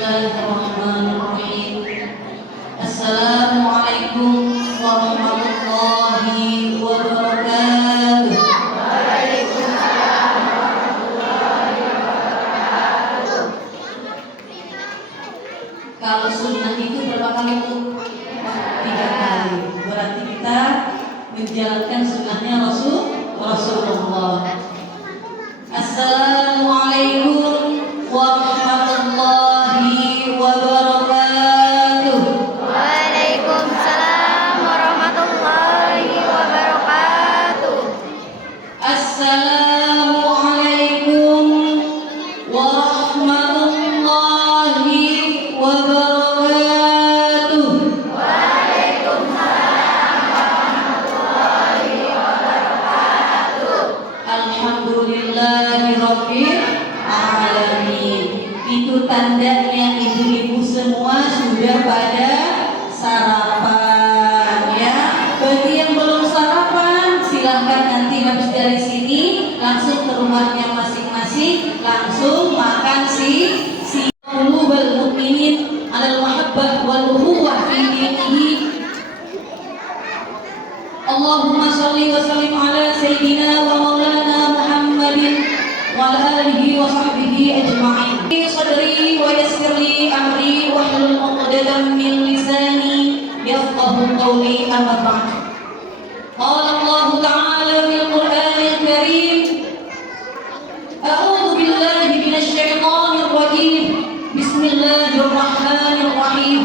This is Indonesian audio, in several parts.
Bismillahirrahmanirrahim. Assalamualaikum warahmatullahi wabarakatuh. Kalau sunnah itu berapa kali, Bu? 3 kali. Berarti kita menjalankan sunnahnya Rasulullah. Assalamualaikum warahmatullahi wabarakatuh. Waalaikumsalam warahmatullahi wabarakatuh. Assalamualaikum warahmatullahi wabarakatuh. Waalaikumsalam warahmatullahi wabarakatuh. Alhamdulillahirabbil alamin. Itu tandanya ibu-ibu semua sudah pada sarapan ya. Bagi yang belum sarapan silahkan nanti habis dari sini langsung ke rumahnya masing-masing, langsung makan qulubul mu'minin 'alal mahabbah wal ukhuwah fi dinihi. Allahumma shalli wa sallim ala sayyidina wa maulana Muhammadin wa ala alihi wa sahbihi ajma'in. Sadri wa yassir li amri wa hlul 'uqdatam min lisani yafqahu qawli, amma ba'd. Qala Allah ta'ala fil Qur'anil Karim, a'udzu billahi minasy syaithanir rajim. Bismillahirrahmanirrahim.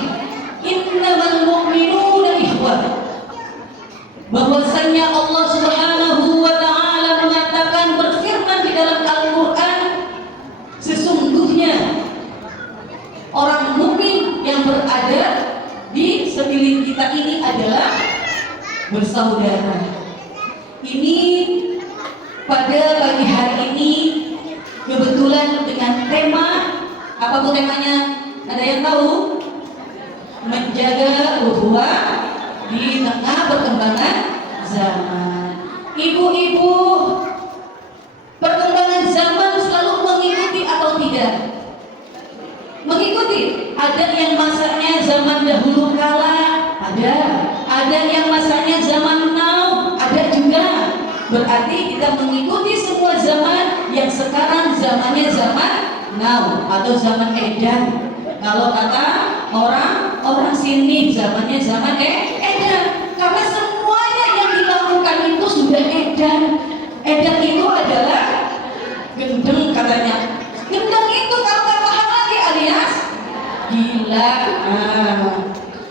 Innamal mu'minuna ikhwah. Bahwasanya Allah Subhanahu wa ta'ala mengatakan, berfirman di dalam Al-Quran, sesungguhnya orang mukmin yang berada di sekeliling kita ini adalah bersaudara. Ini pada pagi hari ini kebetulan dengan tema, apa tuh temanya? Ada yang tahu? Menjaga ukhuwah di tengah perkembangan zaman. Ibu-ibu, perkembangan zaman selalu mengikuti atau tidak? Mengikuti. Ada yang masanya zaman dahulu kala, ada yang masanya zaman now, ada juga. Berarti kita mengikuti semua zaman yang sekarang zamannya zaman now atau zaman edan. Kalau kata orang sini zamannya zaman edan, karena semuanya yang dilakukan itu sudah edan. Edan itu adalah gendeng katanya. Gendeng itu kalau nggak paham lagi alias gila.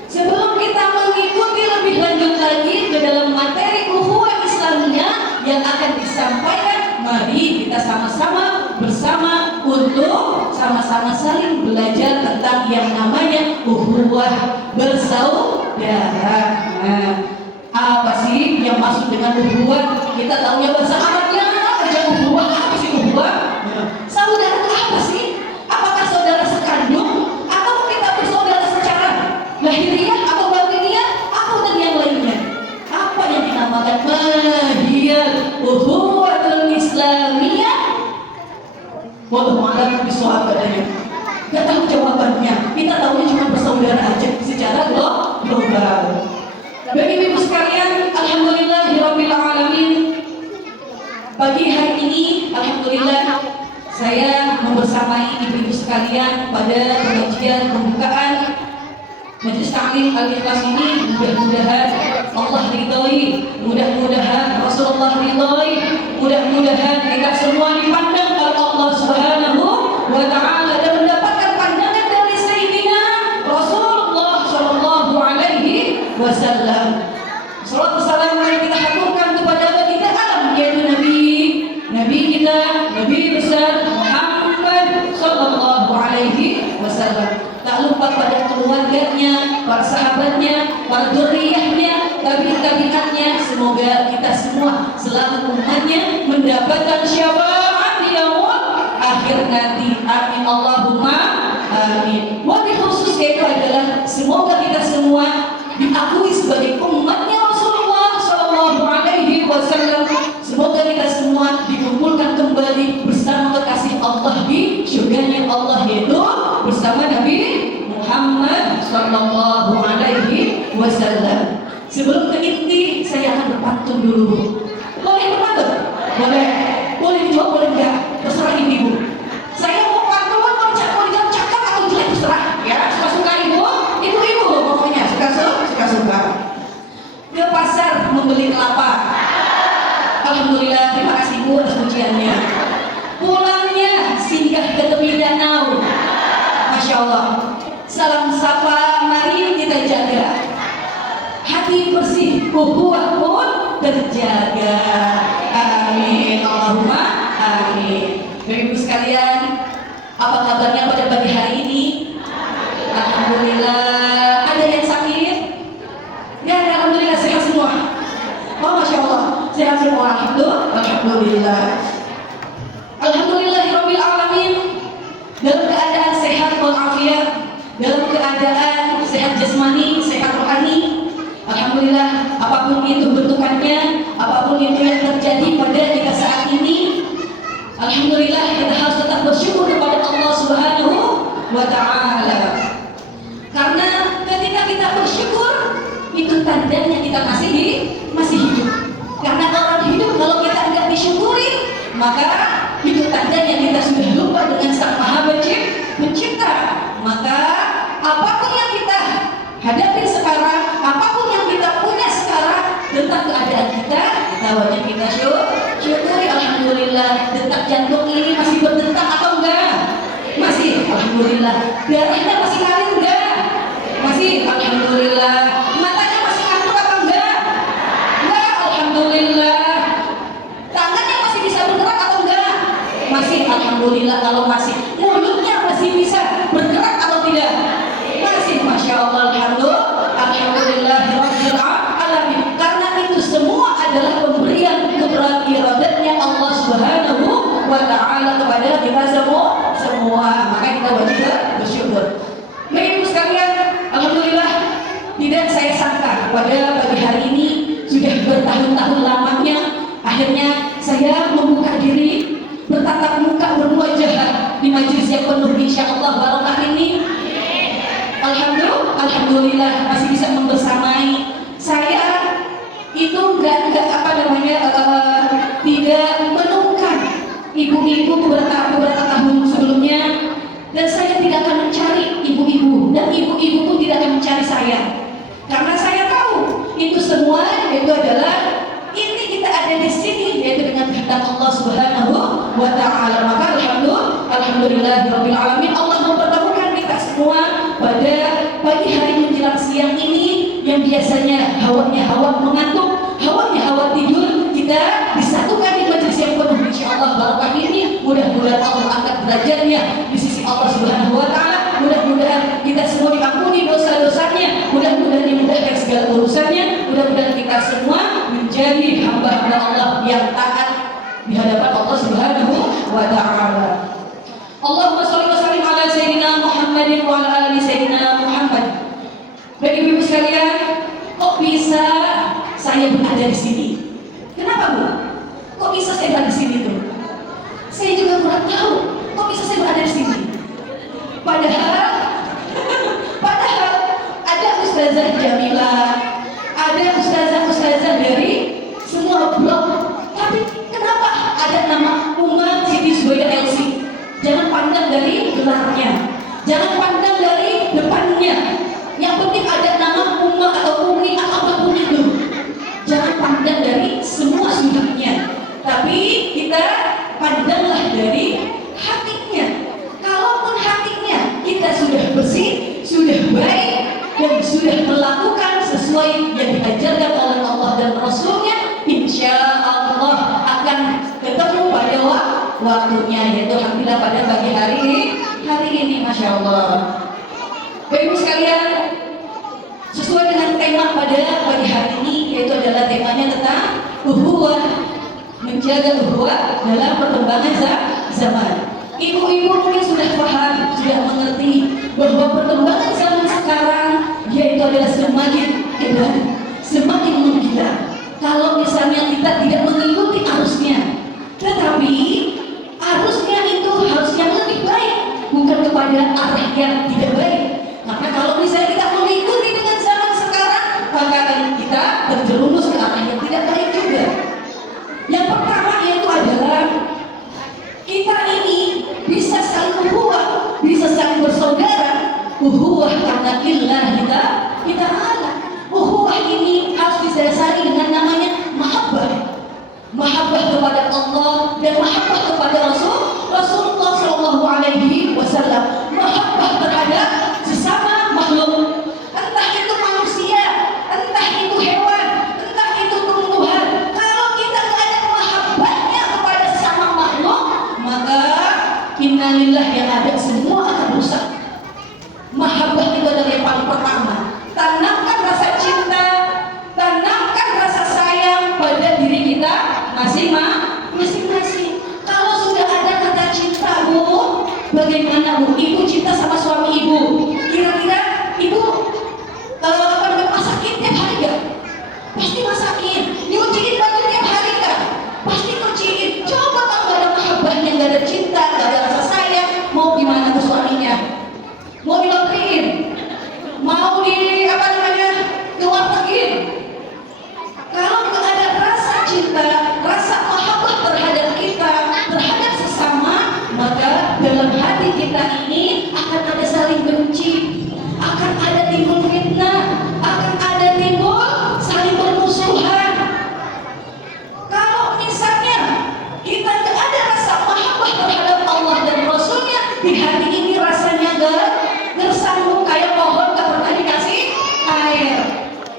Sebelum kita mengikuti lebih lanjut lagi ke dalam materi ukhuwah Islamiyah yang akan disampaikan, mari kita sama-sama bersama untuk sama-sama saling belajar tentang yang namanya ukhuwah bersaudara. Apa sih yang maksud dengan ukhuwah? Kita tahu ya bahasa Arabnya aja ukhuwah. Apa sih ukhuwah? Saudara itu apa sih? Apakah saudara sekandung atau kita bersaudara secara lahiriah atau batiniah atau dan yang lainnya? Apa yang dinamakan mahiyat ukhuwatul Islamiyah? Wallahu a'lam bishawab katanya. Gak tahu jawabannya. Kita tahunya cuma bersaudara aja secara global. Bagi ibu sekalian, alhamdulillahirabbil alamin. Pagi hari ini alhamdulillah saya membersamai ibu-ibu sekalian pada pengajian pembukaan Majelis Ta'lim Al-Ikhlas ini. Mudah-mudahan Allah ridhoi, mudah-mudahan Rasulullah ridhoi, mudah-mudahan kita semua dipandang oleh Allah Subhanahu wa ta'ala dan mendapatkan pandangan dari Sayyidina Rasulullah sallallahu alaihi wasallam. Salawat salam yang kita haturkan kepada baginda alam, yaitu Nabi kita, Nabi besar Muhammad sallallahu alaihi wasallam. Tak lupa pada keluarganya, para sahabatnya, para dzurriyyahnya, tabi'atnya. Semoga kita semua selalu umatnya mendapatkan syafaat di yaumul akhir nanti. Amin Allahumma amin. Wabil khusus yaitu adalah semoga kita semua diakui sebagai umatnya Rasulullah sallallahu alaihi wasallam. Semoga kita semua dikumpulkan kembali bersama kekasih Allah di surganya Allah, yaitu bersama Nabi Muhammad Sallallahu Alaihi Wasallam. Sebelum ke inti, saya akan berpantun dulu. Boleh berpantun? Boleh. Boleh dijawab, boleh enggak? Terserah ibu. Saya mau pantun, mau dijawab cakap atau jelek terserah. Ya, suka-suka ibu. Ibu pokoknya suka-suka. Ke pasar membeli kelapa. Alhamdulillah, terima kasih Bu atas pujiannya. Pulangnya singgah ke tepi danau. Masya Allah. Salam sapa, mari kita jaga. Hati bersih, ukhuwah pun terjaga. Amin. Allahumma amin. Bapak Ibu sekalian, apa kabarnya pada pagi hari ini? Alhamdulillah. Ada yang sakit? Ya, alhamdulillah sehat semua. Oh, Masya Allah, sehat semua. Alhamdulillah. Alhamdulillahirabbil alamin. Dalam keadaan sehat walafiat, dalam keadaan sehat jasmani, sehat rohani. Alhamdulillah, apapun itu bentukannya, apapun itu yang terjadi pada kita saat ini, alhamdulillah kita harus tetap bersyukur kepada Allah Subhanahu wa Ta'ala. Karena ketika kita bersyukur, itu tandanya kita masih hidup. Karena orang hidup kalau kita enggak disyukuri, maka itu tandanya kita sudah lupa dengan Sang Maha Pencipta. Maka apapun yang kita hadapi sekarang, apapun yang kita punya sekarang tentang keadaan kita wajib kita syukuri. Alhamdulillah, detak jantung ini masih berdetak atau enggak? Masih. Alhamdulillah. Darahnya masih ngalir enggak? Masih. Alhamdulillah. Matanya masih ngantuk atau enggak? Enggak. Alhamdulillah. Tangannya masih bisa bergerak atau enggak? Masih. Alhamdulillah. Kalau masih, mulutnya masih bisa bergerak atau tidak? Masih. Masya Allah. Alhamdulillahirabbil alamin. Karena itu semua adalah pemberian iradatnya Allah Subhanahu wa Ta'ala kepada kita semua. Maka kita wajib bersyukur. Bapak Ibu sekalian, alhamdulillah, tidak saya sangka pada pagi hari ini sudah bertahun-tahun lamanya akhirnya saya membuka diri, bertatap muka, berwajah di majelis yang penuh insyaallah barokah ini. Alhamdulillah masih bisa membersamai. Saya itu tidak menemukan ibu-ibu beberapa tahun sebelumnya, dan saya tidak akan mencari ibu-ibu, dan ibu-ibu pun tidak akan mencari saya, karena saya tahu itu semua itu adalah inti kita ada di sini, yaitu dengan kehendak Allah Subhanahu wa Ta'ala. Maka alhamdulillahirabbil alamin, Allah mempertemukan kita semua pada pagi hari menjelang siang ini, yang biasanya hawanya hawa mengantuk, hawanya hawa tidur, kita disatukan di majelis yang penuh insyaallah barokah ini. Mudah-mudahan Allah angkat derajatnya di sisi Allah Subhanahu wa Ta'ala. Mudah-mudahan kita semua diampuni dosa-dosanya, mudah-mudahan dimudahkan segala urusannya, mudah-mudahan kita semua menjadi hamba-hamba Allah yang taat di hadapan Allah Subhanahu wa Ta'ala. Allahumma shalli wa sallim ala sayyidina Muhammadin wa ala ali sayyidina Muhammad. Bapak Ibu sekalian, kok bisa saya berada di sini? Kenapa Bu? Kok bisa saya berada di sini tuh? Saya juga kurang tahu. Kok bisa saya berada di sini? Padahal ada Ustazah Jamila, ada Ustazah dari semua blog. Tapi kenapa ada nama Uma Siti Zubaida LC? Jangan pandang dari gelarnya, jangan pandang dari depannya. Yang penting ada nama Uma atau Umi atau apapun itu. Jangan pandang dari semua sudutnya, tapi kita pandanglah dari hatinya. Kalaupun hatinya kita sudah bersih, sudah baik, dan sudah melakukan sesuai yang diajarkan oleh Allah dan Rasulnya, insya Allah akan ketemu pada waktunya, yaitu alhamdulillah pada pagi hari ini, Masya Allah. Bapak Ibu sekalian, sesuai dengan tema pada pagi hari ini, yaitu adalah temanya tentang ukhuwah, menjaga ukhuwah dalam perkembangan zaman. Ibu-ibu mungkin sudah paham, sudah mengerti bahwa perkembangan zaman sekarang yaitu adalah semakin hebat, semakin menggila. Kalau misalnya kita tidak mengikuti arusnya, tetapi arusnya itu harus yang lebih baik, bukan kepada arah yang tidak baik. Maka saudara, uhuwah karena kita ala. Uhuwah ini harus didasari dengan namanya mahabbah. Mahabbah kepada Allah dan mahabbah kepada Rasulullah Shallallahu Alaihi Wasallam. Mahabbah terhadap sesama makhluk, entah itu manusia, entah itu hewan, entah itu tumbuhan. Kalau kita nggak ada mahabbahnya kepada sesama makhluk, maka innalillah yang ada semua akan rusak. Mahabbah itu adalah yang paling pertama. Tanamkan rasa cinta, tanamkan rasa sayang pada diri kita masing-masing. Kalau sudah ada kata cinta, Bu, bagaimana Bu? Ibu cinta sama suami ibu. Kira-kira ibu masakin tiap hari gak? Pasti masakin. Nyuciin baju tiap hari gak? Pasti nyuciin. Coba kalau gak ada mahabbahnya, gak ada cinta, gak ada rasa sayang, mau gimana ke suaminya? Mau dilontriin? Mau keluargain? Kalau nggak ada rasa cinta, rasa mahabbah terhadap kita, terhadap sesama, maka dalam hati kita ini akan ada saling benci, akan ada timbul fitnah, akan ada timbul saling bermusuhan. Kalau misalnya kita nggak ada rasa mahabbah terhadap Allah dan Rasulnya, di hati ini rasanya gersang kayak pohon gak pernah dikasih air.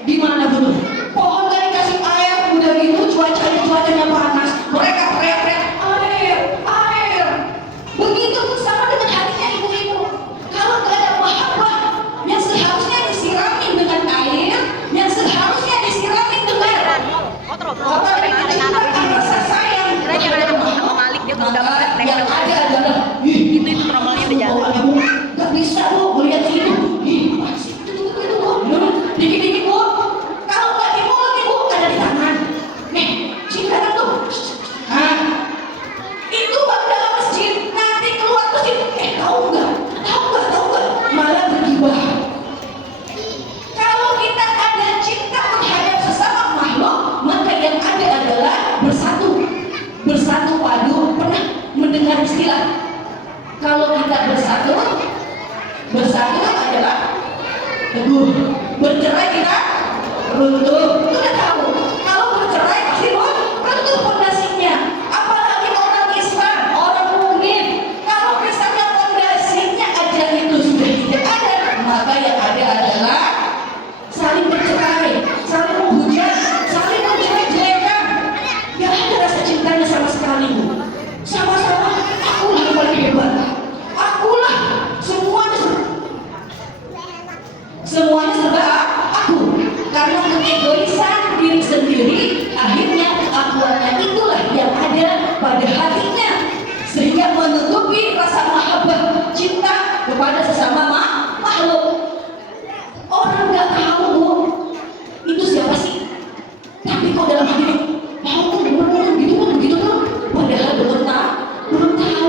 Gimana dulu? Pohon gak dikasih air, udah gitu cuacanya panas, mereka teriak-teriak air. Begitu sama dengan hatinya ibu-ibu. Kalau gak ada mahabbah yang seharusnya disiramin dengan air, yang seharusnya disiramin dengan rasa sayang, maka yang ada adalah itu normalnya udah jalan. gak bisa Bu, melihat itu dikit-dikit Bu. Kalau gak di mulut ibu, ada di tangan. Nih, cinta kan tuh. Itu bang dalam masjid, nanti keluar masjid, tahu nggak? Malah bergibah. Kalau kita ada cinta terhadap sesama makhluk, maka yang ada adalah bersatu padu. Pernah mendengar istilah kalau kita bersatu adalah teguh, bercerai kita runtuh. Udah tahu, kalau bercerai pasti runtuh fondasinya. Apalagi orang Islam, orang mukmin, kalau misalnya fondasinya aja itu sudah tidak ada, maka yang ada adalah saling bercerai, saling menghujat, saling menjelek-jelekan. Gak ada rasa cintanya sama sekali Bu. Sama-sama akulah yang paling hebat, akulah semuanya serba aku. Karena keegoisan diri sendiri, akhirnya keakuannya itulah yang ada pada hatinya, sehingga menutupi rasa mahabbah cinta kepada sesama makhluk. Orang nggak tahu Bu, itu siapa sih, tapi kok dalam hati mau tuh begitu tuh, padahal belum tahu.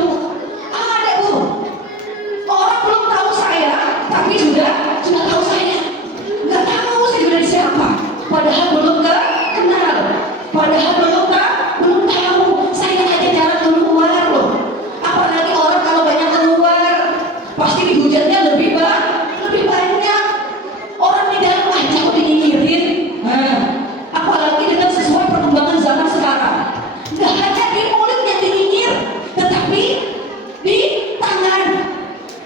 Ada Bu, orang belum tahu saya, tapi sudah tahu saya. Nggak tahu saya dari siapa, padahal belum kenal, padahal belum tahu. Saya aja jarang keluar loh. Apalagi orang kalau banyak keluar, pasti dihujatnya lebih banyak. Orang di dalam aja kok dinyinyirin. Apalagi dengan sesuai perkembangan zaman sekarang. Nggak hanya di mulut yang dinyinyir, tetapi di tangan.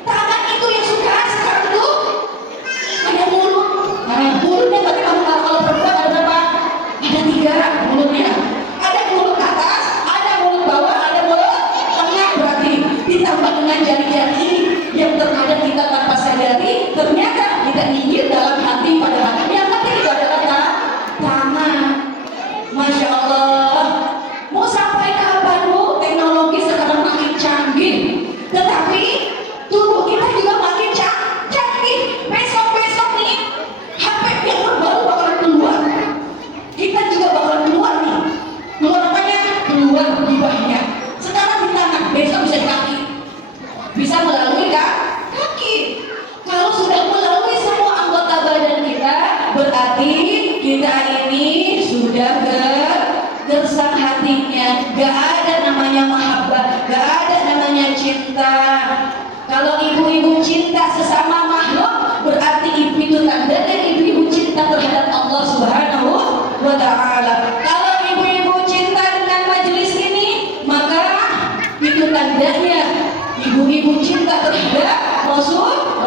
Tangan itu yang suka sekarang tuh ada mulut. Mulutnya bagaimana? Kalau perempuan ada berapa? Ada 3 mulutnya. Ada mulut atas, ada mulut bawah, ada mulut tengah. Berarti ditambah dengan jari-jari yang terkadang kita tanpa sadari, ternyata kita nyinyir dalam hati, padahal yang penting itu adalah tangan. Masya Allah. Mau sampai kapan Bu? Teknologi sekarang makin canggih, tetapi tubuh kita juga makin canggih. Besok nih HP yang terbaru bakalan keluar. Kita juga bakalan keluar nih. Keluar apanya? Keluar gibahnya. Sekarang di tangan, besok bisa di kaki. Bisa melalui kaki. Kalau sudah melalui semua anggota badan kita, berarti kita ini sudah gersang hatinya. Gak ada namanya mahabbah, gak ada namanya cinta. Kalau ibu-ibu cinta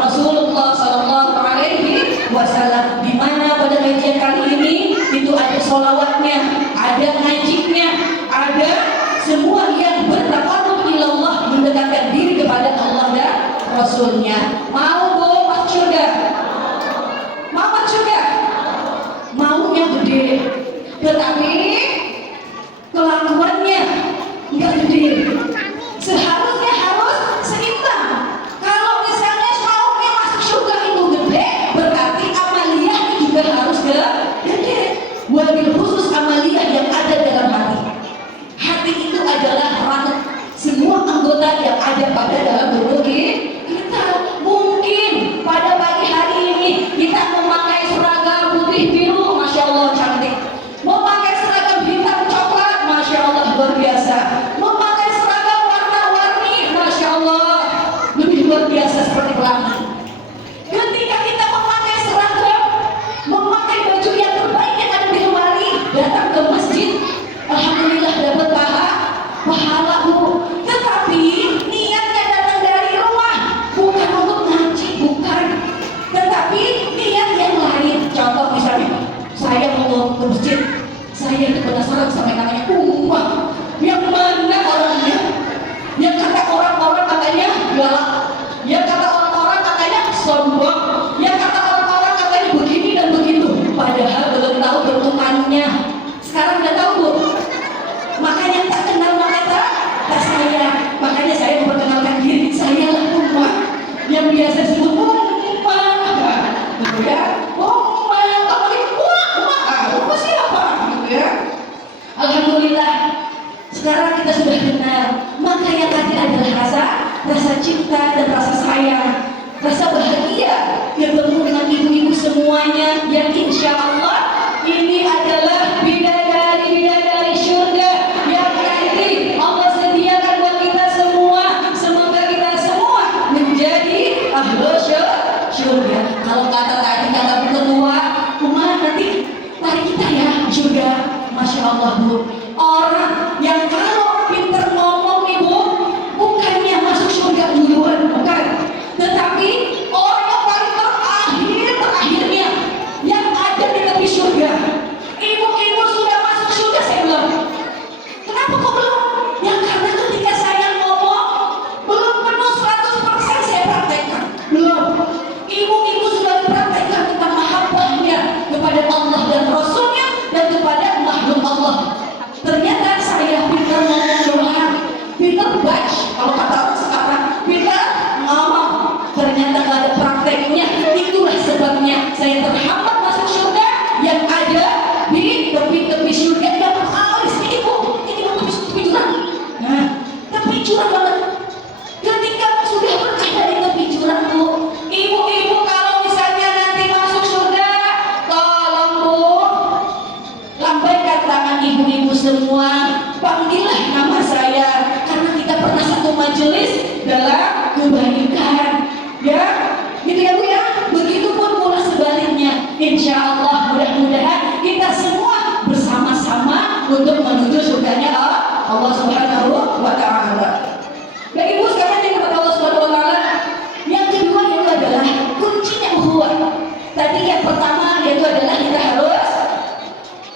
Rasulullah Sallallahu Alaihi Wasallam. Di mana pada kajian kali ini itu ada sholawatnya, ada ngajinya, ada semua yang bertakarrub ilallah, mendekatkan diri kepada Allah dan Rasulnya. Mau go masuk surga? Mau masuk surga? Maunya gede, tetapi kelakuannya nggak gede. Seharusnya harus seimbang. Kalau misalnya maunya masuk surga itu gede, berarti amaliyahnya juga harus gede. Wabil khusus amaliyah yang ada dalam hati. Hati itu adalah ranah semua anggota yang ada pada dalam tubuh kita. Mungkin pada pagi hari ini kita memakai seragam putih biru, masya Allah cantik. Memakai seragam hitam coklat, masya Allah luar biasa. Memakai seragam warna-warni, masya Allah lebih luar biasa seperti pelangi. Ketika kita memakai seragam, memakai baju yang terbaik yang ada di lemari, datang ke masjid, alhamdulillah dapat pahala Bu. Tetapi niatnya datang dari rumah, bukan untuk ngaji, bukan. Tetapi niat yang lain. Contoh misalnya, saya mau ke masjid, saya itu penasaran sama yang namanya umat. Yang mana orangnya? Yang kata orang-orang katanya galak, yang kata orang-orang katanya sombong, yang kata orang-orang katanya begini dan begitu. Padahal belum tahu bentukannya. Sekarang udah tahu Bu. Makanya tak kenal maka tak saya. Makanya saya memperkenalkan diri, saya lah umat yang biasa disebut umat, gitu ya. Umat, kalau ini umat siapa, gitu ya. Alhamdulillah, sekarang kita sudah kenal. Maka yang tadi adalah rasa cinta dan rasa sayang, rasa bahagia yang bertemu dengan ibu-ibu semuanya, yang insya Allah ini adalah bidadari surga yang nanti Allah sediakan buat kita semua. Semoga kita semua menjadi ahlu surga. Kalau kata tadi kata Bu Ketua, umat nanti mari kita ya surga. Masya Allah Bu, orang yang kalau pinter ngomong Ibu bukannya masuk surga duluan, bukan, tetapi orang yang paling terakhirnya yang ada di tepi surga. Ibu-ibu sudah masuk surga, saya belum. Kenapa kok belum? Ya karena ketika saya ngomong belum penuh 100% saya praktekkan. Belum. Ibu-ibu sudah praktekkan tentang mahabbahnya kepada Allah dan Rasulnya dan kepada makhluk Allah. Ternyata saya pintar ngomong doang, pintar baca, kalau kata orang sekarang pintar ngomong. Ternyata gak ada prakteknya. Itulah sebabnya saya terhambat masuk surga yang ada di tepi-tepi surga yang alis. Ini tepi jurang. Nah, tepi jurang banget. Ketika sudah berada di tepi jurang Bu, ibu-ibu kalau misalnya nanti masuk surga, tolong Bu, lambaikan tangan ibu-ibu semua, panggillah nama saya, karena kita pernah satu majelis dalam kebaikan, ya, gitu ya Bu ya. Begitupun pula sebaliknya. Insya Allah mudah-mudahan kita semua bersama-sama untuk menuju surganya Allah Subhanahu wa Ta'ala. Baik Ibu sekarang yang kepada Allah Subhanahu wa Ta'ala. Yang kedua itu adalah kuncinya ukhuwah. Tadi yang pertama yaitu adalah kita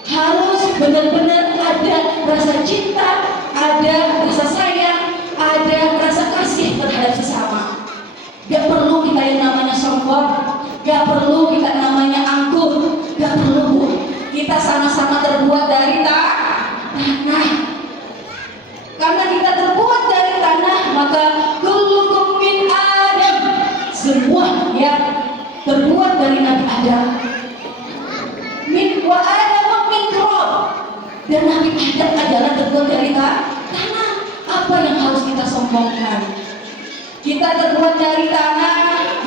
harus benar-benar ada rasa cinta, ada rasa sayang, ada rasa kasih terhadap sesama. Gak perlu kita yang namanya sombong, gak perlu kita namanya angkuh, gak perlu. Kita sama-sama terbuat dari tanah. Karena kita terbuat dari tanah, maka kullukum min Adam, semua yang terbuat dari Nabi Adam. Min wa Adam min turab, dan Nabi Adam adalah terbuat dari tanah. Apa yang harus kita sombongkan? Kita terbuat dari tanah,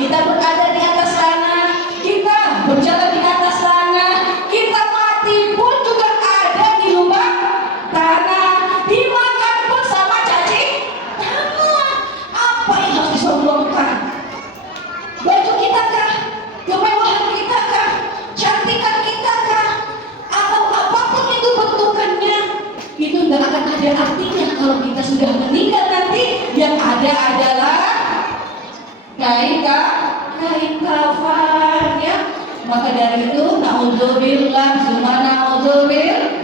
kita berada di atas tanah, kita berjalan di atas tanah, kita mati pun juga ada di lubang tanah, dimakan pun sama cacing tanah. Apa yang harus disombongkan? Baju kita kah? Kemewahan kita kah? Cantikan kita kah? Atau apapun itu bentukannya, itu nggak akan ada artinya kalau kita sudah meninggal nanti. Yang ada adalah kain kain kafan ya. Maka dari itu naudzubillah summa naudzubillah.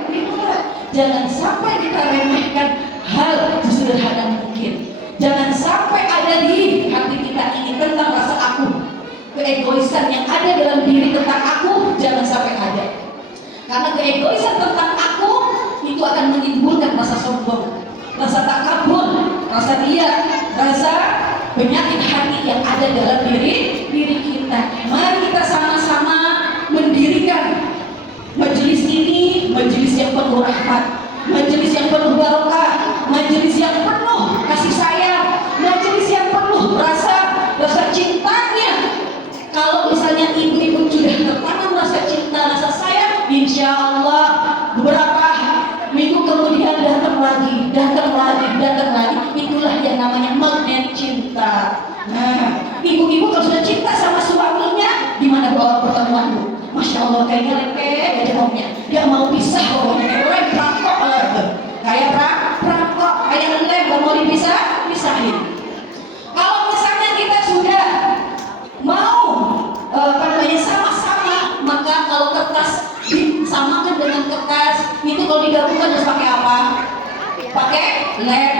Jangan sampai kita remehkan hal sesederhana mungkin. Jangan sampai ada di hati kita ini tentang rasa aku, keegoisan yang ada dalam diri tentang aku, jangan sampai ada. Karena keegoisan tentang aku itu akan menimbulkan rasa sombong, rasa takabur, rasa riya, rasa penyakit hati yang ada dalam diri kita. Mari kita sama-sama mendirikan majelis ini, majelis yang penuh rahmat, majelis yang penuh barokah, majelis yang penuh kasih sayang, majelis yang penuh rasa cintanya. Kalau misalnya ibu-ibu sudah tertanam rasa cinta, rasa sayang, insya Allah beberapa minggu kemudian datang lagi, itulah yang namanya magnet cinta. Nah, ibu-ibu kalau sudah cinta sama suaminya, gimana bawa pertemuanmu? Masya Allah, kayaknya lempeng aja maunya, dia mau pisah pokoknya, kayak perangkok, kayak perangkok, kayak lem, gak mau pisahin. Kalau misalnya kita sudah mau sama-sama, maka kalau kertas disamakan dengan kertas, itu kalau digabungkan harus pakai apa? Pakai lem.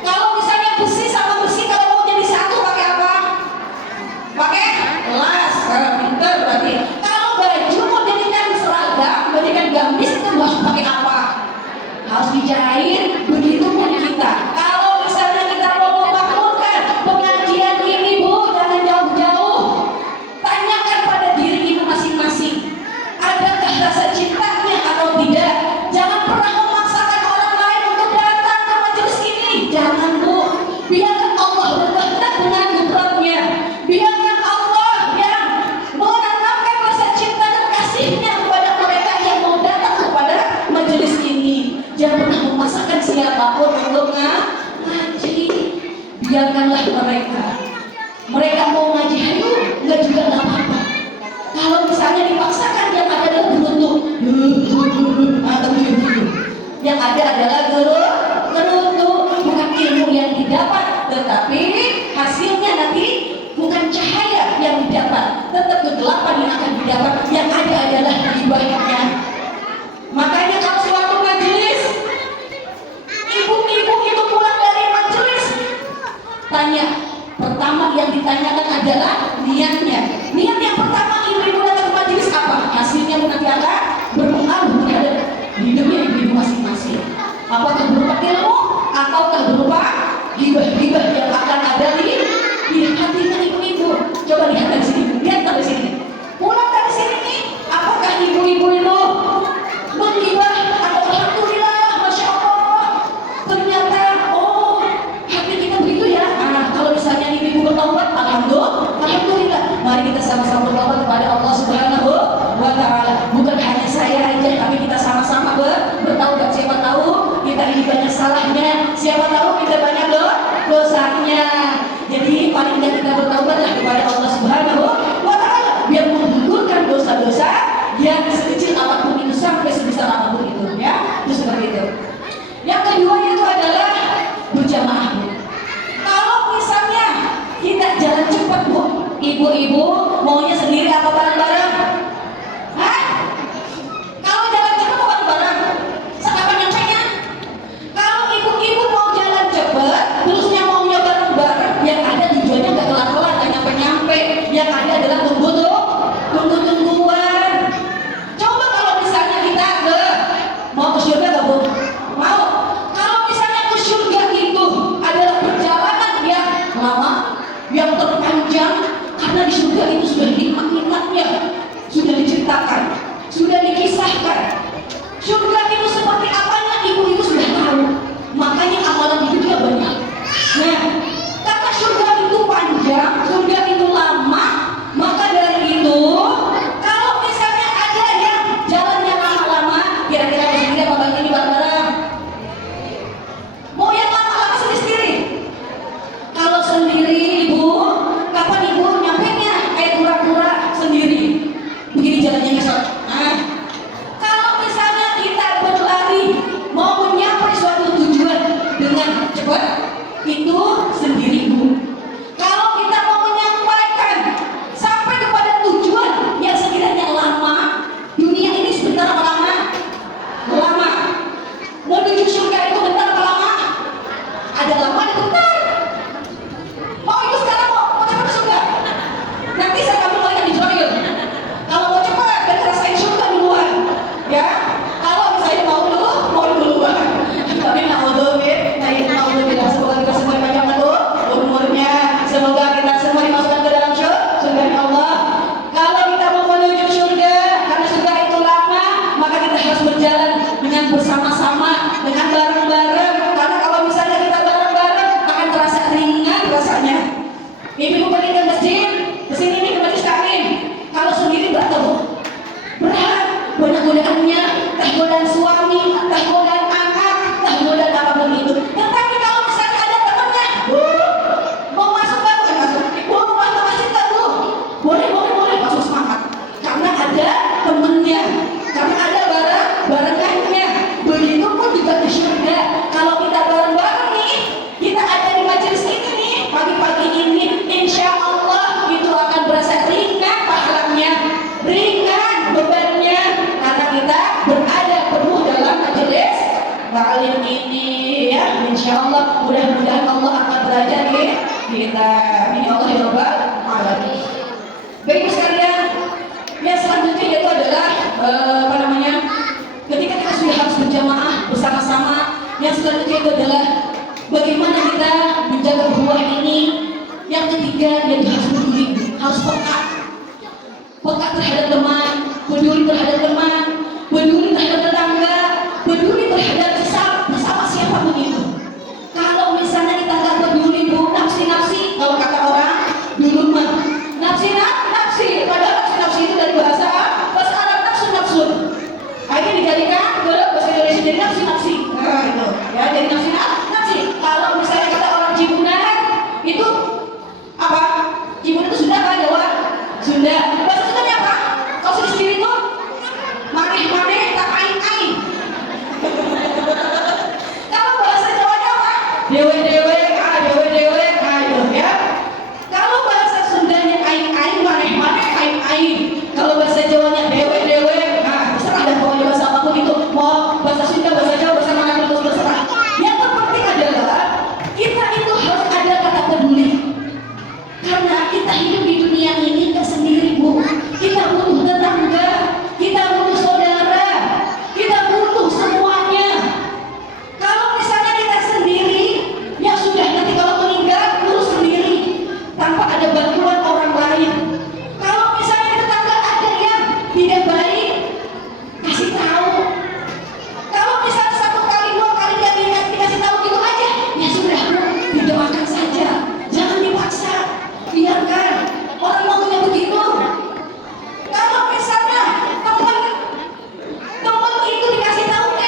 Kalau misalnya besi sama besi, kalau mau jadi satu pakai apa? Pakai las. Pinter berarti. Kalau baju mau jadikan seragam, jadikan gamis, itu harus pakai apa? Harus dijahit. Begitu pun kita. Kalau misalnya kita mau membangunkan pengajian ini, Bu, jangan jauh-jauh. Tanyakan pada diri ibu masing-masing, adakah rasa cintanya atau tidak? Jangan pernah memaksakan orang lain untuk datang ke majelis ini. Jangan, Bu. Biarkan Allah berkehendak dengan kudratnya. Biarkan Allah yang menanamkan rasa cinta dan kasihnya kepada mereka yang mau datang kepada majelis ini. Jangan pernah memaksakan siapapun untuk ngaji. Biarkanlah mereka mau ngaji, ayo, enggak juga nggak apa-apa. Kalau misalnya dipaksakan, yang ada adalah geruntuk, yang ada adalah geruntuk, bukan ilmu yang didapat, tetapi hasilnya nanti bukan cahaya yang didapat, tetap kegelapan yang akan didapat. Yang ada adalah ibadahnya. Makanya kalau suatu majelis, ibu-ibu itu pulang dari majelis, tanya, pertama yang ditanyakan adalah niatnya. Niat yang pertama ibu-ibu datang ke majelis apa? Hasilnya nanti akan berpengaruh terhadap hidupnya ibu-ibu masing-masing. Apakah berupa ilmu ataukah berupa hibah-hibah yang akan ada di hatinya ibu-ibu? Coba lihat dari sini, lihat dari sini. Pulang dari sini nih, apakah ibu-ibu itu menghibah atau alhamdulillah, masya Allah, ternyata hati kita begitu ya. Kalau misalnya ibu-ibu bertaubat, alhamdulillah. Mari kita sama-sama bertaubat kepada Allah Subhanahu wa Ta'ala. Bukan hanya saya aja, tapi kita sama-sama bertaubat. Siapa tahu kita ini banyak salahnya, siapa tahu kita banyak dosanya. Jadi paling tidak kita bertaubatlah kepada Allah Subhanahu wa Ta'ala, biar menggugurkan dosa-dosa yang sekecil apapun itu sampai sebesar apapun itu, ya. Itu seperti itu. Yang kedua itu adalah berjamaah. Kalau misalnya kita jalan cepat, Bu, ibu-ibu maunya sendiri apa bareng-bareng? Hah? Kalau jalan cepat apa bareng? Kapan nyampainya? Kalau ibu-ibu mau jalan cepat, terusnya maunya bareng-bareng, yang ada tujuannya gak kelar-kelar, gak nyampe-nyampe. Yang ada adalah tunggu-tungguan. Coba kalau misalnya kita mau ke surga gak, Bu? Mau. Kalau misalnya ke surga itu adalah perjalanan yang lama, yang terpanjang, karena di surga itu sudah nikmat-nikmatnya sudah diceritakan, sudah dikisahkan. Surga itu seperti apanya ibu-ibu sudah tahu, makanya amalan itu juga banyak. Nah, karena surga itu panjang, surga itu lama, maka dari itu kalau misalnya ada yang jalannya lama-lama, kira-kira sendiri apa bagi ini bareng-bareng? Mau yang lama-lama sendiri-sendiri? Kalau sendiri, ibu, kapan ibu nyampenya? Kayak kura-kura sendiri, begini jalannya ngesot. Nah, kalau misalnya kita berlari mau mencapai suatu tujuan dengan cepat, itu boleh, langsung semangat. Karena ada temennya, karena ada barengannya. Begitupun juga di surga. Kalau kita bareng-bareng nih, kita ada di majelis ini nih, pagi-pagi ini, insya Allah itu akan berasa ringan pahalanya, ringan bebannya, karena kita berada penuh dalam majelis taklim ini ya. Insya Allah, mudah-mudahan Allah akan belajar kita. Ini Allah ya Rabbal Alamin. Baik sekalian, yang selanjutnya yaitu adalah ketika kita sudah harus berjamaah bersama-sama, yang selanjutnya itu adalah bagaimana kita menjaga ukhuwah ini. Yang ketiga, yaitu harus peduli, harus peka terhadap teman, peduli terhadap teman, peduli terhadap tetangga, peduli terhadap bersama siapapun itu. Kalau misalnya kita nggak peduli, bu, nafsi, kalau kata orang dulu mah nafsi, padahal nafsi itu dari bahasa Arab nafsun. Akhirnya dijadikan ke bahasa Indonesia jadi nafsi. Nah itu ya, jadi nafsi. Kalau misalnya kata orang Cibunan itu apa? Cibunan itu Sunda kan, Jawa? Sunda. Bahasa Sundanya apa? Kalau sudah sendiri itu maneh tak aing. Kalau bahasa Jawanya apa? Dewe, ayo ya. Kalau bahasa Sundanya aing, maneh aing. Kalau bahasa Jawanya dewe, nah terserah dah, pokoknya bahasa apapun itu, mau bahasa Sunda, bahasa Jawa, bahasa mana itu terserah. Yang terpenting adalah kita itu harus ada kata peduli. Karena kita hidup di dunia ini nggak sendiri, bu. Kita butuh tetangga, kita butuh saudara, kita butuh semuanya. Kalau misalnya kita sendiri, ya sudah, nanti kalau meninggal urus sendiri tanpa ada bantuan orang lain. Kalau misalnya tetangga ada yang tidak baik, kasih tahu. Kalau misalnya satu kali, dua kali dia dikasih tahu gitu aja, ya sudah, bu, didoakan saja, jangan dipaksa. Biarkan orang maunya begitu. Kalau misalnya teman itu dikasih tahu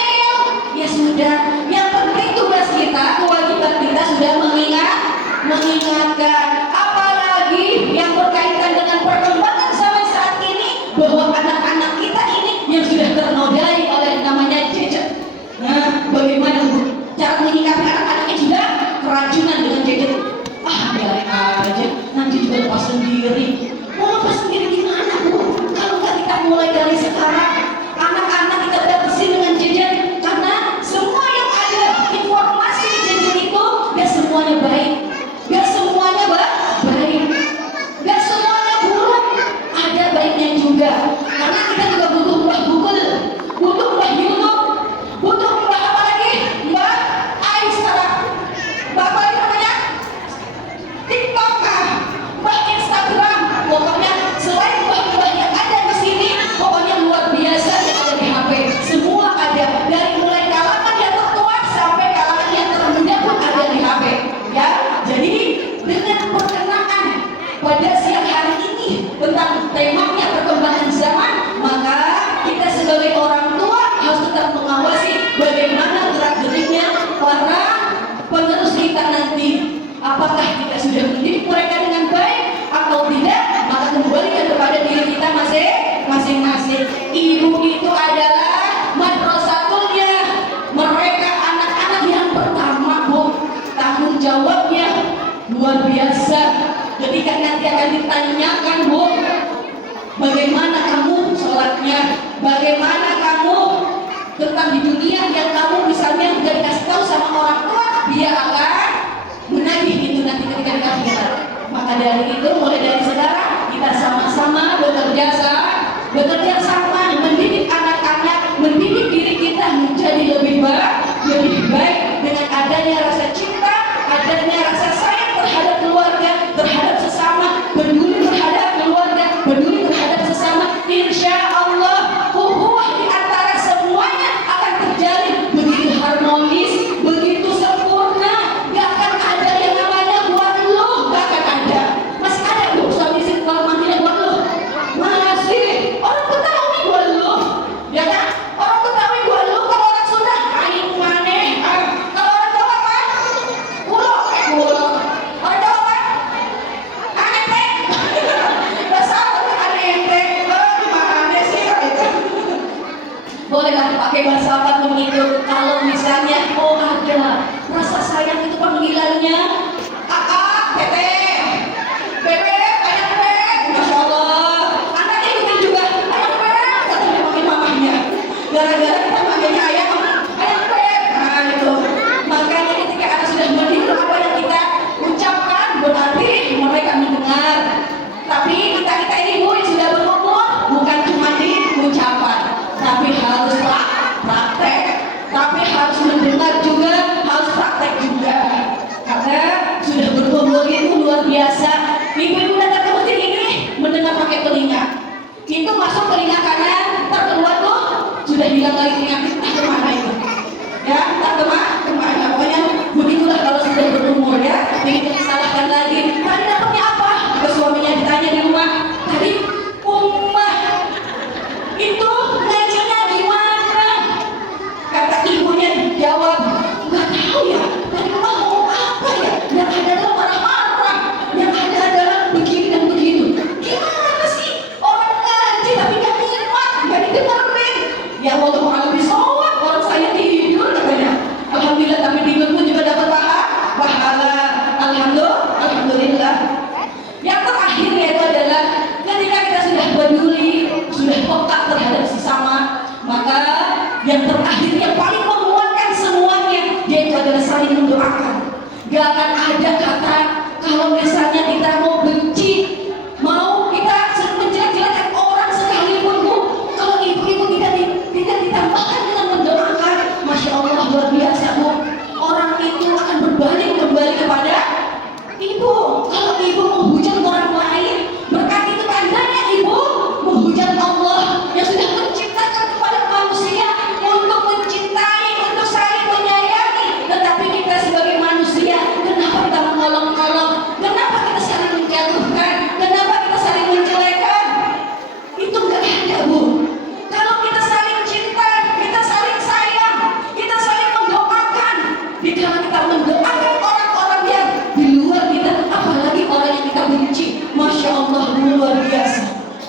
ya sudah. Yang penting tugas kita, kewajiban kita sudah mengingatkan. Apalagi yang berkaitan dengan perkembangan sampai saat ini, bahwa anak-anak kita ini yang sudah ternodai oleh namanya gadget. Nah, bagaimana cara menyikapi anak-anaknya juga keracunan dengan gadget? Biarin aja, nanti juga lepas sendiri. Mau lepas sendiri gimana, bu? Kalau nggak kita mulai dari sekarang, anak-anak kita batasi dengan gadget. Karena semua yang ada informasi gadget itu gak semuanya baik, gak semuanya baik, gak semuanya buruk, ada baiknya juga. Karena kita juga butuh mbah Google, butuh mbah YouTube, butuh mbah apa lagi? Mbah Aisyah, mbah apa lagi namanya? TikTok, mbah Instagram. Pokoknya selain mbah yang ada di sini, pokoknya luar biasa yang ada di HP. Semua ada, dari mulai kalangan yang tertua sampai kalangan yang termuda pun ada di HP. Ya, jadi dengan perkenaan pada siang hari ini tentang temanya perkembangan zaman, maka kita sebagai orang tua harus tetap mengawasi bagaimana gerak-geriknya para penerus kita nanti. Apakah kita sudah mendidik mereka dengan baik atau tidak? Maka kembalikan kepada diri kita masing-masing. Ibu itu adalah madrasatulnya. Mereka anak-anak yang pertama, bu. Tanggung jawabnya luar biasa. Ketika nanti akan ditanyakan, bu, bagaimana kamu sholatnya, bagaimana kamu tentang di dunia yang kamu misalnya sudah dikasih tahu sama orang tua, dia akan menagih itu nanti ketika di akhirat. Maka dari itu, mulai dari sekarang kita sama-sama bekerja sama mendidik anak-anak, mendidik diri kita menjadi lebih baik dengan adanya rasa cinta, adanya rasa sayang terhadap keluarga, terhadap sesama, peduli terhadap keluarga, peduli terhadap sesama. Insya Allah ukhuwah di antara semuanya akan terjalin begitu harmonis, begitu sempurna. Gak akan ada yang namanya buat lo, gak akan ada. Masih ada, bu, suami istri kalau manggilnya buat lo, masih orang ketahui buat lo. pakai bahasa apa pun itu. Kalau misalnya oh ada rasa sayang itu panggilannya kakak, teteh, bebek, ayam bebek, masya Allah. Anaknya ikutin juga ayam bebek, katanya pakai mamanya. Gara-gara kita manggilnya ayam bebek. Nah itu. Makanya ketika anak sudah meniru apa yang kita ucapkan, berarti mereka mendengar. Tapi kita ini Bu yang sudah berumur bukan cuma di ucapan, tapi harus praktek, tapi harus mendengar juga, harus praktek juga. Karena sudah berumur itu luar biasa. Ibu-ibu datang ke masjid ini mendengar pakai telinga. Itu masuk telinga kanan, terkeluar tuh sudah hilang dari telinga kita kemana itu? Ya, tak kemana? Pokoknya begitulah kalau sudah berumur ya. Begitu disalahkan lagi. Tadi dapatnya apa? Ke suaminya ditanya di rumah. Tadi ummah itu ngajinya gimana? Kata ibunya jawab, nggak tahu ya. Tadi ummah ngomong apa ya? Yang ada adalah marah-marah, yang ada adalah begini dan begitu. Gimana sih orang ngaji tapi nggak nikmat, nggak didengerin? Ya Allah alam bisawab, orang saya tidur katanya. Alhamdulillah tapi tidur pun juga dapat pahala. Alhamdulillah. Yang terakhir yaitu adalah ketika kita sudah peduli, sudah peka terhadap sesama, maka yang terakhir yang paling menguatkan semuanya yaitu adalah saling mendoakan. Gak akan ada kata kalau misalnya kita mau benci, mau kita menjelek-jelekan orang sekalipun Bu, kalau ibu-ibu tidak ditambahkan dengan mendoakan, masya Allah luar biasa Bu, orang itu akan berbalik kembali kepada ibu. Kalau ibu menghujat orang lain, berkat itu tandanya ibu menghujat Allah yang sudah menciptakan kepada manusia untuk mencintai, untuk saling menyayangi. Tetapi kita sebagai manusia, kenapa kita menolong-nolong? Kenapa kita saling menjatuhkan? Kenapa kita saling menjelekan? Itu enggak ada Bu. Kalau kita saling cinta, kita saling sayang, kita saling mendoakan. Dikala kita mendoakan orang-orang yang di luar kita, apalagi orang yang kita benci, masya Allah luar biasa.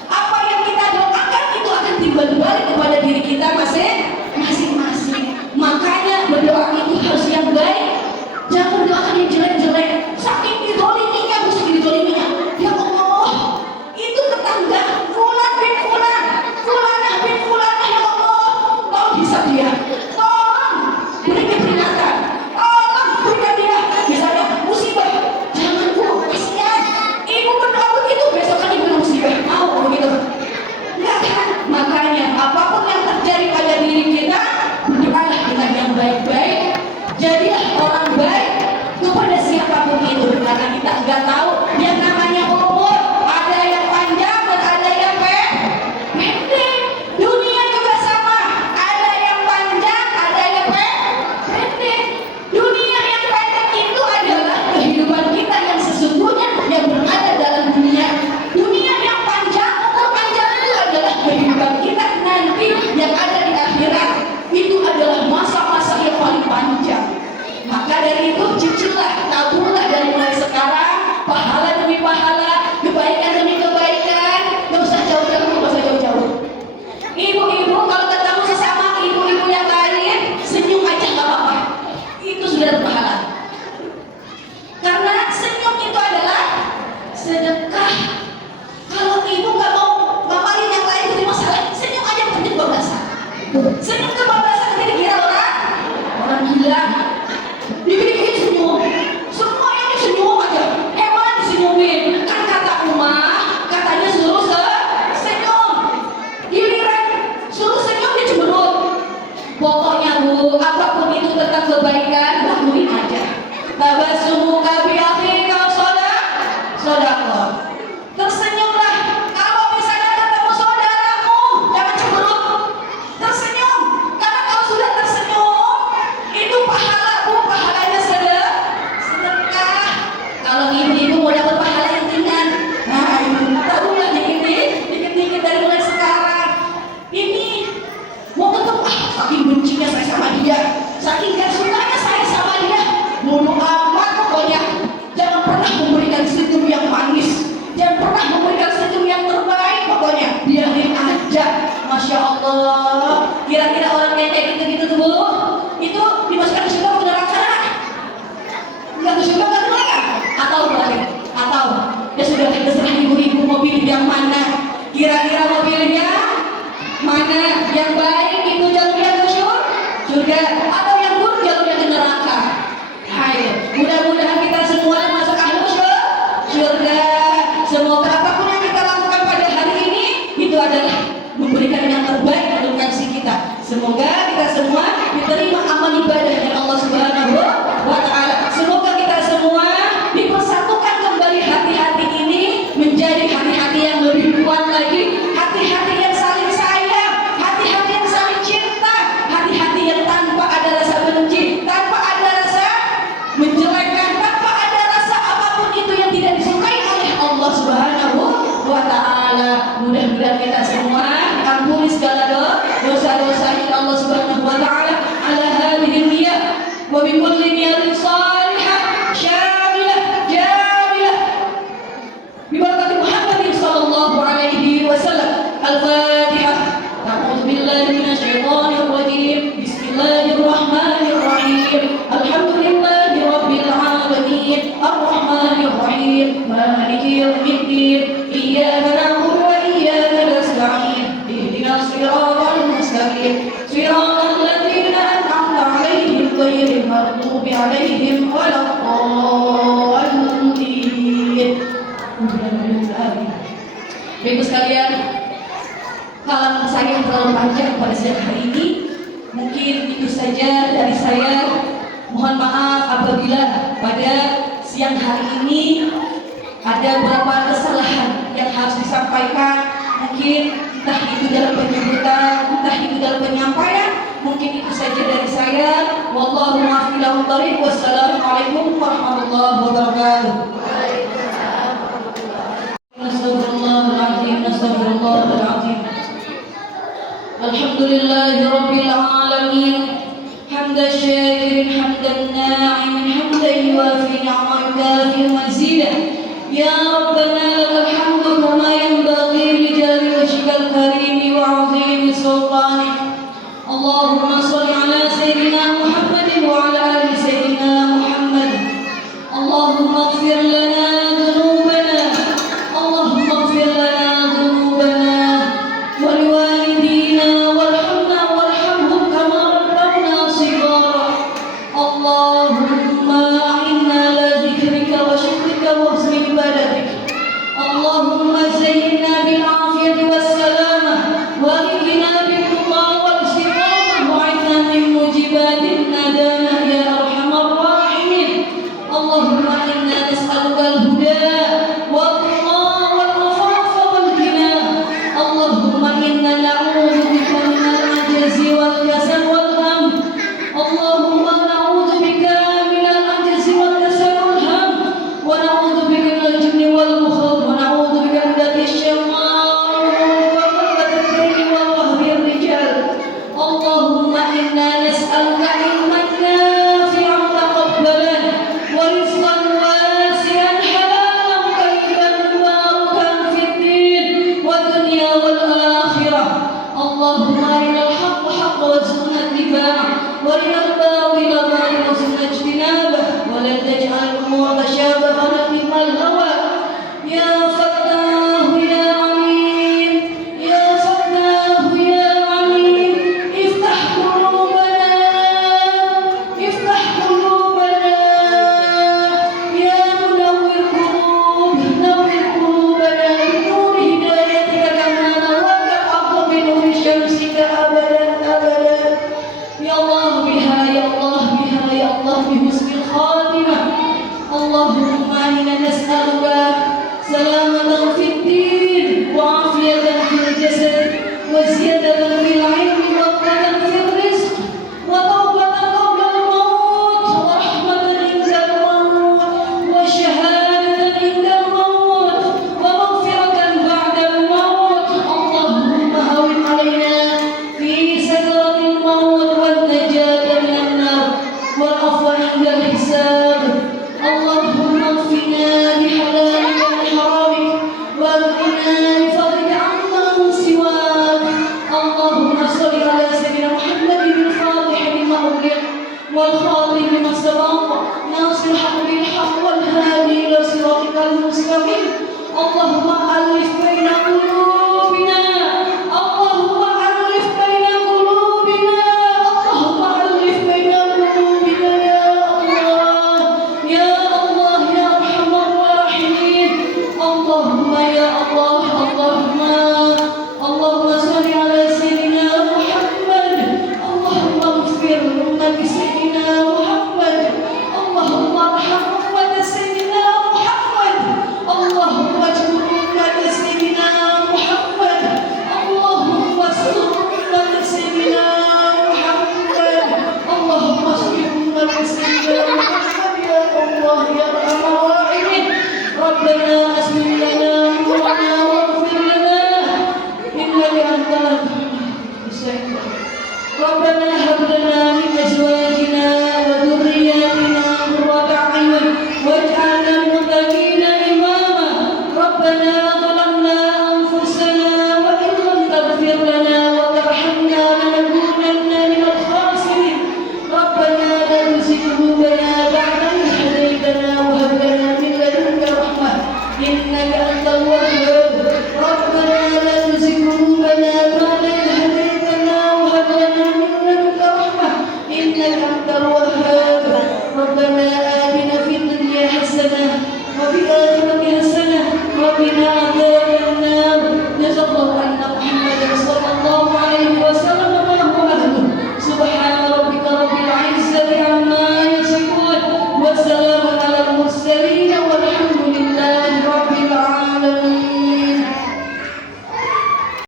Apa yang kita doakan itu akan timbal balik kepada diri kita masing-masing. Makanya berdoa itu harus yang baik, jangan doakan yang jelek-jelek. Saking didoliminya, mesti didoliminya. Ya Allah, itu tetangga Fulan bin Fulan, Fulanah bin Fulanah, ya Allah, tolong hisab dia, tolong berikan peringatan, tolong berikan dia misalnya musibah. Jangan Bu, kasihan ibu berdoa begitu, besok kan ibu musibah, mau begitu? Enggak kan? Makanya apapun yang terjadi pada diri kita, berdoalah dengan yang baik-baik, jadilah orang baik kepada siapapun itu. Karena kita enggak tahu yang namanya umur, ada yang panjang dan ada yang pendek. Dunia juga sama, ada yang panjang, ada yang pendek. Dunia yang pendek itu adalah kehidupan kita yang sesungguhnya yang berada dalam dunia. Dunia yang panjang, umur panjang itu adalah kehidupan kita nanti yang ada di akhirat. Itu adalah masa-masa yang paling panjang. Maka dari itu cicillah, taburlah dari mulai sekarang, pahala demi pahala, kebaikan demi kebaikan. Gak usah jauh-jauh. Ibu-ibu kalau ketemu sesama ibu-ibu yang lain, senyum aja gak apa-apa. Itu sudah berpahala. Karena senyum itu adalah sedekah. Kalau ibu gak mau ngamalin yang lain jadi masalah, senyum aja penting kebablasan. Senyum kebablasan nanti dikira orang gila. Dikit-dikit senyum, semua yang disenyum aja, hebat disenyumin. Kan kata Umar, katanya suruh senyum, giliran suruh senyum dicemberut. Pokoknya Bu, apapun itu tentang kebaikan, lakuin aja. Tabasumuka bi akhika sodaqah. Tersenyumlah kalau misalnya ketemu saudaramu, jangan cemberut. Tersenyum Kira-kira mau pilihnya mana? Yang baik itu jalurnya ke surga, atau yang buruk jalurnya ke neraka? Ayo, mudah-mudahan kita semua masuk ahlu surga. Semoga apapun yang kita lakukan pada hari ini itu adalah memberikan yang terbaik untuk kasih kita. Semoga kita semua diterima amal ibadah dari Allah Subhanahu wa Ta'ala. Semoga kita semua dipersatukan kembali hati-hati ini menjadi hati-hati yang lebih kuat lagi, hati-hati yang saling sayang, hati-hati yang saling cinta, hati-hati yang tanpa ada rasa benci, tanpa ada rasa menjelekkan, tanpa ada rasa apapun itu yang tidak disukai oleh Allah Subhanahu wa Ta'ala. Mudah-mudahan kita semua ampuni segala dosa-dosa kita Allah Subhanahu wa Ta'ala ala hadhihi niyyah wa bi kulli niyatin salihah syamilah jamilah bi barakati Muhammadin sallallahu alaihi wasallam. Al-Fatihah. A'udzu billahi minasyaitonir rajim. Bismillahirrahmanirrahim. Alhamdulillahi rabbil alamin. Arrahmanir rahim. Maliki yaumiddin. Iyyaka na'budu wa iyyaka nasta'in. Ihdinas siratal mustaqim. Siratal ladzina an'amta 'alaihim ghairil maghdubi 'alaihim waladdallin. Ibu sekalian, kalam saya terlalu panjang pada siang hari ini. Mungkin itu saja dari saya. Mohon maaf apabila pada siang hari ini ada beberapa kesalahan yang harus disampaikan. Mungkin entah itu dalam penyebutan, entah itu dalam penyampaian. Mungkin itu saja dari saya. Wallahu a'lam bishawab. Wassalamualaikum warahmatullahi wabarakatuh. Astagfirullahaladzim, astagfirullahaladzim. Alhamdulillahi rabbil alamin. Hamdan syakirin, hamdan na'imin, hamdan yuwafi ni'amahu kafi mazidah. Ya Rabbana lakal hamdu kama yanbaghi li jalali wajhikal karim wa 'azimi sultanik. Allahumma shalli ala sayyidina Muhammadin wa ala ali sayyidina Muhammad. Allahumma ighfir lana dhunubana. Allahumma ighfir lana dhunubana wa liwalidina warhamna warhamhum kama rabbawna shighara. Allahumma a'inna ala dhikrika wa syukrika wa husni ibadatik. Allahumma zayyinna bil afiyati was salamah wa ghina bil tuqa wal istiqamah wa 'idna min mujibatin nadana ya arhamar rahimin. Allahumma inna nas'aluka al-huda wal tuqa wal afafa wal ghina. Allahumma inna na'udzu bika min al-'ajzi wal kasal wal ham. Allahumma na'udzu bika min al-'ajzi wal kasal wal ham wa na'udzu bika min al-jubni wal bukhl wa na'udzu bika min al-syaitan wa al-kadhib wa wahbi ar-rijal. Allahumma inna nas'aluka ilman nafi'an taqabbalan wa rizqan wasi'an halalan thayyiban mubarakan fid din wa dunya wal akhirah. Allahumma arinal haqqa haqqan warzuqna ittiba'ah wa arinal batila batilan warzuqna ijtinabah wa la taj'al umura tashabahan bimal hawa. Ya Fattah ya Alim, ya Fattah ya Alim, iftah qulubana, iftah qulubana, ya munawwir qulub, nawwir qulubana bi nuri hidayatika kama nawwarta al-ardha bi nuri syamsika Rabbana